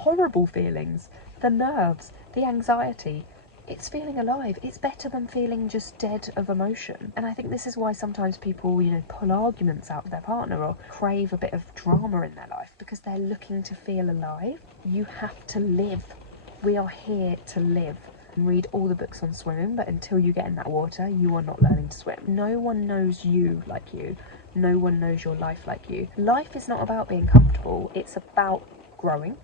horrible feelings, the nerves, the anxiety. It's feeling alive. It's better than feeling just dead of emotion. And I think this is why sometimes people, pull arguments out with their partner or crave a bit of drama in their life, because they're looking to feel alive. You have to live. We are here to live. Read all the books on swimming, but until you get in that water, you are not learning to swim. No one knows you like you. No one knows your life like you. Life is not about being comfortable. It's about growing.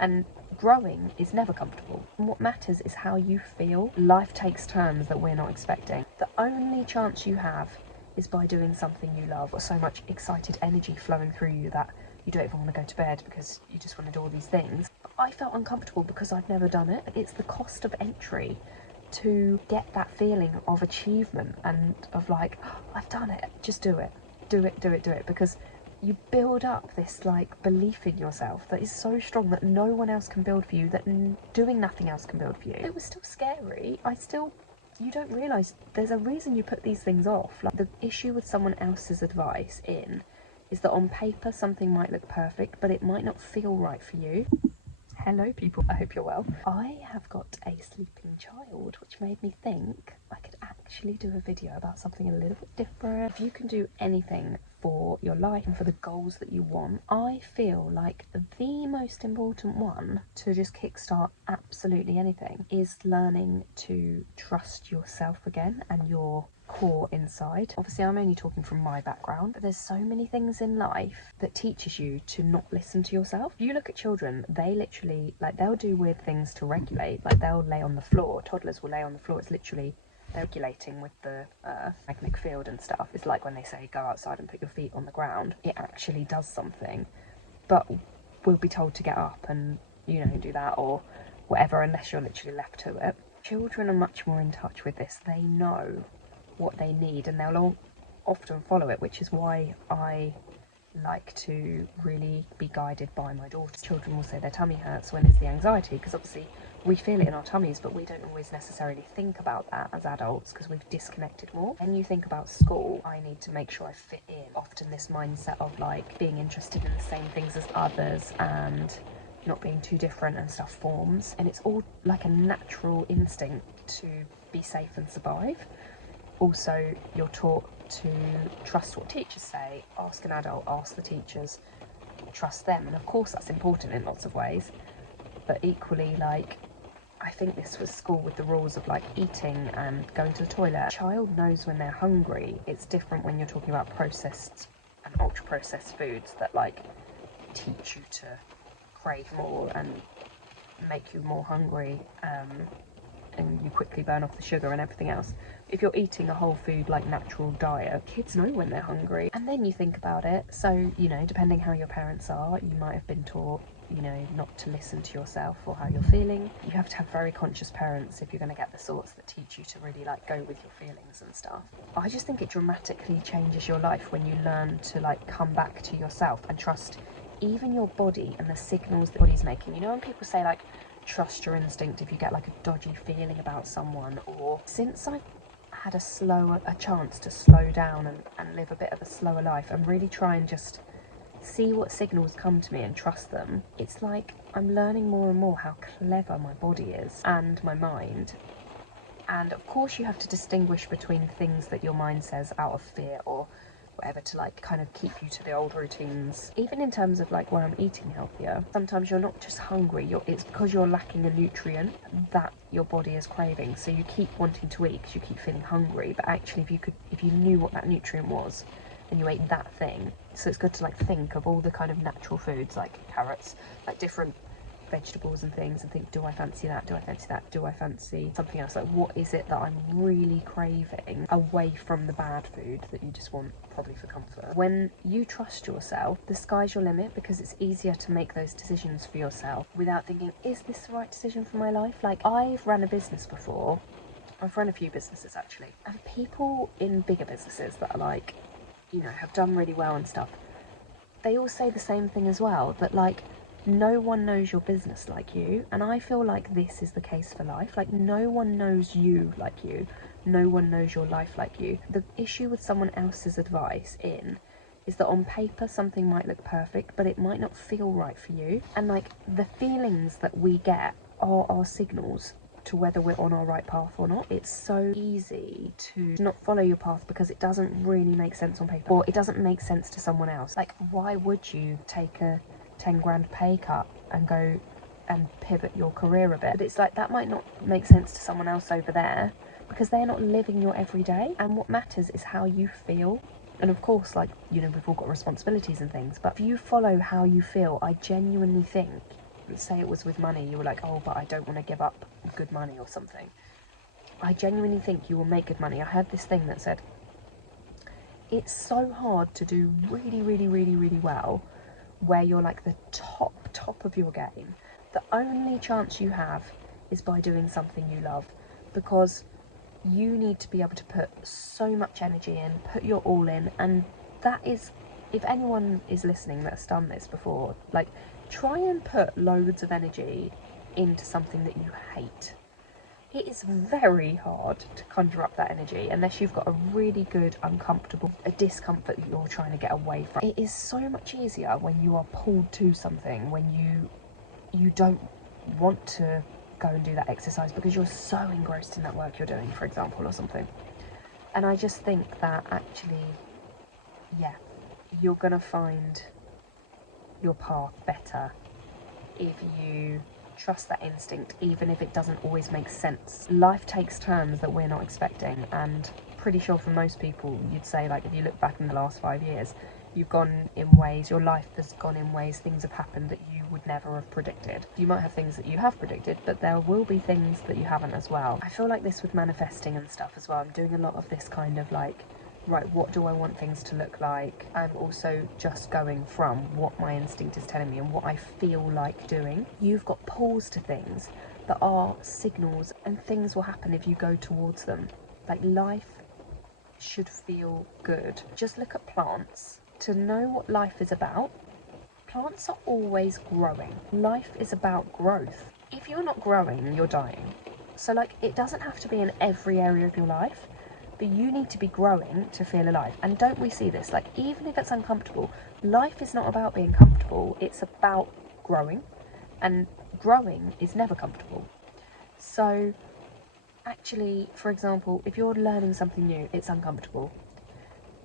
And growing is never comfortable. And what matters is how you feel. Life takes turns that we're not expecting. The only chance you have is by doing something you love. Or so much excited energy flowing through you that you don't even want to go to bed because you just want to do all these things. But I felt uncomfortable because I'd never done it. It's the cost of entry to get that feeling of achievement and of like, oh, I've done it. Just do it. Do it, do it, do it. Because you build up this belief in yourself that is so strong that no one else can build for you, that doing nothing else can build for you. It was still scary. You don't realise there's a reason you put these things off. The issue with someone else's advice is that on paper something might look perfect, but it might not feel right for you. Hello people, I hope you're well. I have got a sleeping child, which made me think I could actually do a video about something a little bit different. If you can do anything for your life and for the goals that you want, I feel like the most important one to just kickstart absolutely anything is learning to trust yourself again and your core inside. Obviously I'm only talking from my background, but there's so many things in life that teaches you to not listen to yourself. If you look at children, they literally they'll do weird things to regulate. They'll lay on the floor. Toddlers will lay on the floor. It's literally regulating with the magnetic field and stuff. It's like when they say go outside and put your feet on the ground, it actually does something, but we'll be told to get up and do that or whatever, unless you're literally left to it. Children are much more in touch with this. They know what they need and they'll all often follow it, which is why I like to really be guided by my daughter. Children will say their tummy hurts when it's the anxiety, because obviously we feel it in our tummies, but we don't always necessarily think about that as adults because we've disconnected more. When you think about school, I need to make sure I fit in. Often this mindset of being interested in the same things as others and not being too different and stuff forms, and it's all like a natural instinct to be safe and survive. Also, you're taught to trust what teachers say, ask an adult, ask the teachers, trust them. And of course that's important in lots of ways, but equally I think this was school with the rules of eating and going to the toilet. A child knows when they're hungry. It's different when you're talking about processed and ultra processed foods that teach you to crave more and make you more hungry, and you quickly burn off the sugar and everything else. If you're eating a whole food natural diet, kids know when they're hungry. And then you think about it, so depending how your parents are, you might have been taught not to listen to yourself or how you're feeling. You have to have very conscious parents if you're going to get the sorts that teach you to really go with your feelings and stuff. I just think it dramatically changes your life when you learn to come back to yourself and trust even your body and the signals the body's making. When people say trust your instinct if you get a dodgy feeling about someone, or since I've had a chance to slow down and live a bit of a slower life and really try and just see what signals come to me and trust them, it's I'm learning more and more how clever my body is and my mind. And of course you have to distinguish between things that your mind says out of fear or whatever to kind of keep you to the old routines. Even in terms of where I'm eating healthier, sometimes you're not just hungry, it's because you're lacking a nutrient that your body is craving, so you keep wanting to eat because you keep feeling hungry. But actually if you knew what that nutrient was and you ate that thing, so it's good to think of all the kind of natural foods like carrots, different vegetables and things, and think, do I fancy that? Do I fancy that? Do I fancy something else? What is it that I'm really craving away from the bad food that you just want probably for comfort? When you trust yourself, the sky's your limit, because it's easier to make those decisions for yourself without thinking, is this the right decision for my life? I've run a business before. I've run a few businesses actually, and people in bigger businesses that are have done really well and stuff, they all say the same thing as well, that no one knows your business like you. And I feel like this is the case for life. No one knows you like you. No one knows your life like you. The issue with someone else's advice is that on paper something might look perfect, but it might not feel right for you. And like the feelings that we get are our signals to whether we're on our right path or not. It's so easy to not follow your path because it doesn't really make sense on paper, or it doesn't make sense to someone else. Like, why would you take a 10 grand pay cut and go and pivot your career a bit? But it's like, that might not make sense to someone else over there because they're not living your everyday, and what matters is how you feel. And of course, like, you know, we've all got responsibilities and things, but if you follow how you feel, I genuinely think, say it was with money, you were like, oh, but I don't want to give up good money or something. I genuinely think you will make good money. I had this thing that said, it's so hard to do really, really, really, really well where you're like the top of your game. The only chance you have is by doing something you love, because you need to be able to put so much energy in, put your all in, and that is, if anyone is listening that's done this before, like, try and put loads of energy into something that you hate. It is very hard to conjure up that energy unless you've got a really good a discomfort that you're trying to get away from. It is so much easier when you are pulled to something, when you don't want to go and do that exercise because you're so engrossed in that work you're doing, for example, or something. And I just think that actually, yeah, you're gonna find your path better if you trust that instinct, even if it doesn't always make sense. Life takes turns that we're not expecting, and pretty sure for most people, you'd say, like, if you look back in the last 5 years, you've gone in ways, your life has gone in ways, things have happened that you would never have predicted. You might have things that you have predicted, but there will be things that you haven't as well. I feel like this with manifesting and stuff as well. I'm doing a lot of this kind of like, right, what do I want things to look like? I'm also just going from what my instinct is telling me and what I feel like doing. You've got pulls to things that are signals, and things will happen if you go towards them. Like, life should feel good. Just look at plants. To know what life is about, plants are always growing. Life is about growth. If you're not growing, you're dying. So, like, it doesn't have to be in every area of your life, but you need to be growing to feel alive. And don't we see this? Like, even if it's uncomfortable, life is not about being comfortable, it's about growing. And growing is never comfortable. So, actually, for example, if you're learning something new, it's uncomfortable.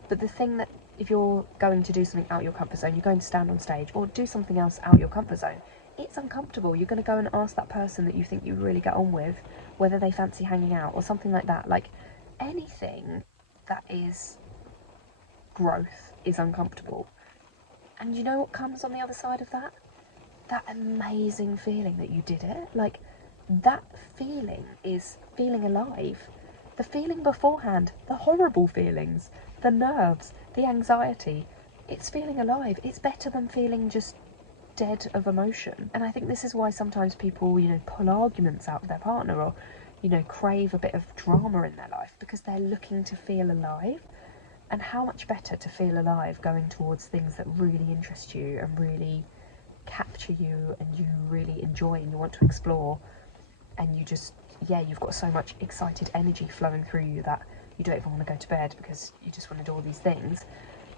But the thing that, if you're going to do something out your comfort zone, you're going to stand on stage or do something else out your comfort zone, it's uncomfortable. You're going to go and ask that person that you think you really get on with whether they fancy hanging out or something like that. Like, anything that is growth is uncomfortable. And you know what comes on the other side of that? That amazing feeling that you did it. Like, that feeling is feeling alive. The feeling beforehand, the horrible feelings, the nerves, the anxiety, it's feeling alive. It's better than feeling just dead of emotion. And I think this is why sometimes people, you know, pull arguments out with their partner, or, you know, crave a bit of drama in their life because they're looking to feel alive. And how much better to feel alive going towards things that really interest you and really capture you and you really enjoy and you want to explore, and you just, yeah, you've got so much excited energy flowing through you that you don't even want to go to bed because you just want to do all these things.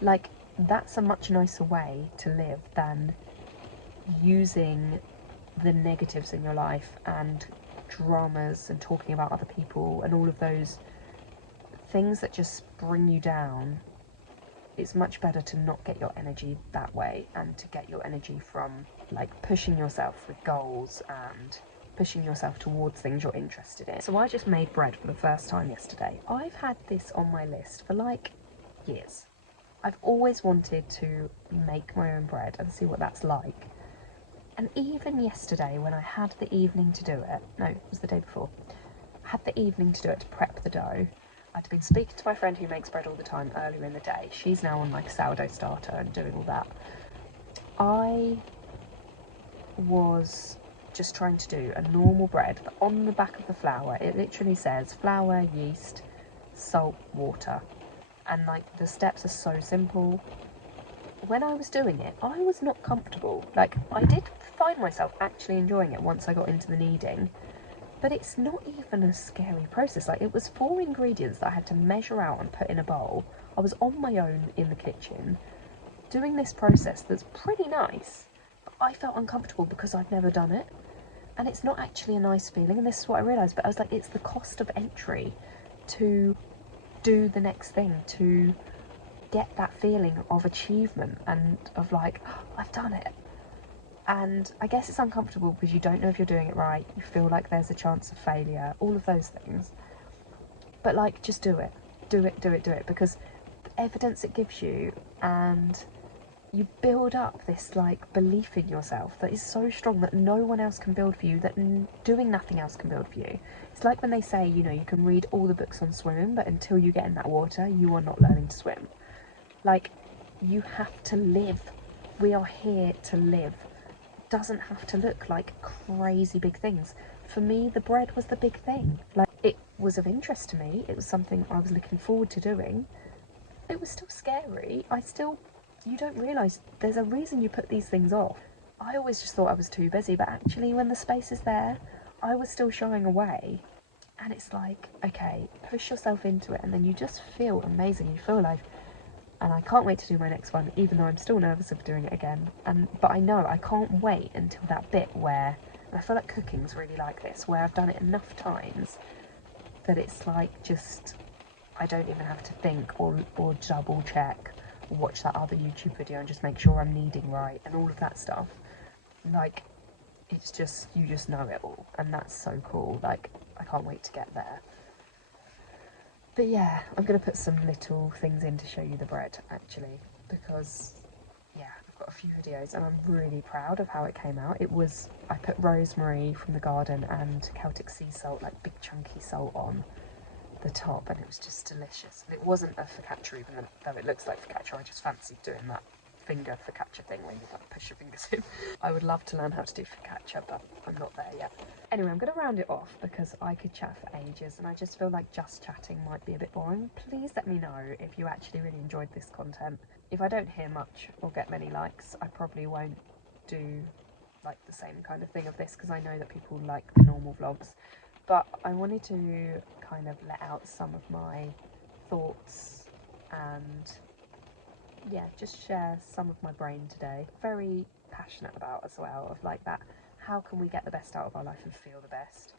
Like, that's a much nicer way to live than using the negatives in your life and dramas and talking about other people and all of those things that just bring you down. It's much better to not get your energy that way and to get your energy from, like, pushing yourself with goals and pushing yourself towards things you're interested in. So I just made bread for the first time yesterday. I've had this on my list for like years. I've always wanted to make my own bread and see what that's like. And even yesterday, when I had the evening to do it, no, it was the day before, I had the evening to do it, to prep the dough. I'd been speaking to my friend who makes bread all the time earlier in the day. She's now on like sourdough starter and doing all that. I was just trying to do a normal bread, but on the back of the flour it literally says flour, yeast, salt, water, and like the steps are so simple. When I was doing it, I was not comfortable. Like, I did find myself actually enjoying it once I got into the kneading, but it's not even a scary process. Like, it was 4 ingredients that I had to measure out and put in a bowl. I was on my own in the kitchen. doing this process that's pretty nice, but I felt uncomfortable because I'd never done it. And it's not actually a nice feeling, and this is what I realised, but I was like, it's the cost of entry to do the next thing, to get that feeling of achievement and of like, oh, I've done it. And I guess it's uncomfortable because you don't know if you're doing it right, you feel like there's a chance of failure, all of those things. But like, just do it. Do it, do it, do it, because the evidence it gives you, and you build up this like belief in yourself that is so strong that no one else can build for you, that doing nothing else can build for you. It's like when they say, you know, you can read all the books on swimming, but until you get in that water, you are not learning to swim. Like, you have to live. We are here to live. It doesn't have to look like crazy big things. For me, the bread was the big thing. Like, it was of interest to me. It was something I was looking forward to doing. It was still scary. You don't realise there's a reason you put these things off. I always just thought I was too busy, but actually when the space is there, I was still shying away. And it's like, okay, push yourself into it, and then you just feel amazing. You feel like, and I can't wait to do my next one, even though I'm still nervous of doing it again. But I know I can't wait until that bit where, and I feel like cooking's really like this, where I've done it enough times that it's like just, I don't even have to think or double check or watch that other YouTube video and just make sure I'm kneading right and all of that stuff. Like, it's just, you just know it all, and that's so cool. Like, I can't wait to get there. But yeah, I'm going to put some little things in to show you the bread, actually, because, yeah, I've got a few videos and I'm really proud of how it came out. I put rosemary from the garden and Celtic sea salt, like big chunky salt on the top, and it was just delicious. And it wasn't a focaccia, even though it looks like focaccia. I just fancied doing that finger focaccia thing where you like push your fingers in. I would love to learn how to do focaccia, but I'm not there yet. Anyway, I'm going to round it off because I could chat for ages and I just feel like just chatting might be a bit boring. Please let me know if you actually really enjoyed this content. If I don't hear much or get many likes, I probably won't do like the same kind of thing of this, because I know that people like the normal vlogs. But I wanted to kind of let out some of my thoughts and, yeah, just share some of my brain today. Very passionate about as well, of like that, how can we get the best out of our life and feel the best?